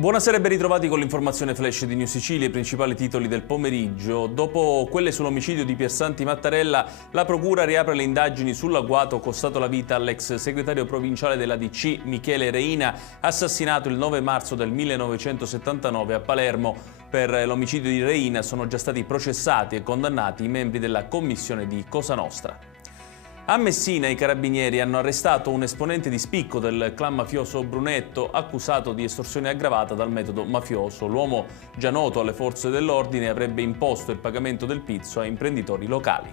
Buonasera e ben ritrovati con l'informazione flash di New Sicilia, i principali titoli del pomeriggio. Dopo quelle sull'omicidio di Piersanti Mattarella, la Procura riapre le indagini sull'agguato costato la vita all'ex segretario provinciale della DC Michele Reina, assassinato il 9 marzo del 1979 a Palermo. Per l'omicidio di Reina sono già stati processati e condannati i membri della commissione di Cosa Nostra. A Messina i carabinieri hanno arrestato un esponente di spicco del clan mafioso Brunetto, accusato di estorsione aggravata dal metodo mafioso. L'uomo, già noto alle forze dell'ordine, avrebbe imposto il pagamento del pizzo a imprenditori locali.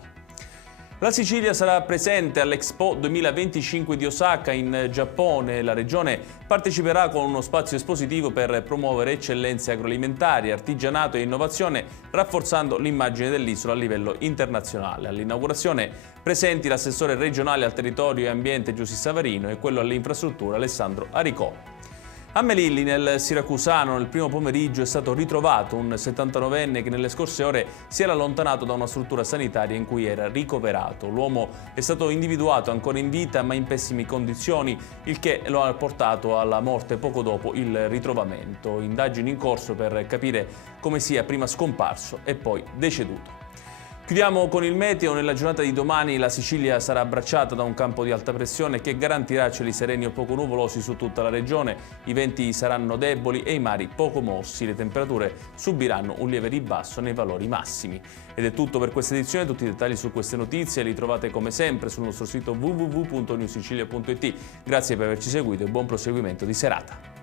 La Sicilia sarà presente all'Expo 2025 di Osaka in Giappone. La regione parteciperà con uno spazio espositivo per promuovere eccellenze agroalimentari, artigianato e innovazione, rafforzando l'immagine dell'isola a livello internazionale. All'inaugurazione presenti l'assessore regionale al territorio e ambiente Giussi Savarino e quello alle infrastrutture Alessandro Aricò. A Melilli, nel siracusano, nel primo pomeriggio è stato ritrovato un 79enne che nelle scorse ore si era allontanato da una struttura sanitaria in cui era ricoverato. L'uomo è stato individuato ancora in vita ma in pessime condizioni, il che lo ha portato alla morte poco dopo il ritrovamento. Indagini in corso per capire come sia prima scomparso e poi deceduto. Chiudiamo con il meteo. Nella giornata di domani la Sicilia sarà abbracciata da un campo di alta pressione che garantirà cieli sereni o poco nuvolosi su tutta la regione. I venti saranno deboli e i mari poco mossi. Le temperature subiranno un lieve ribasso nei valori massimi. Ed è tutto per questa edizione. Tutti i dettagli su queste notizie li trovate come sempre sul nostro sito www.newsicilia.it. Grazie per averci seguito e buon proseguimento di serata.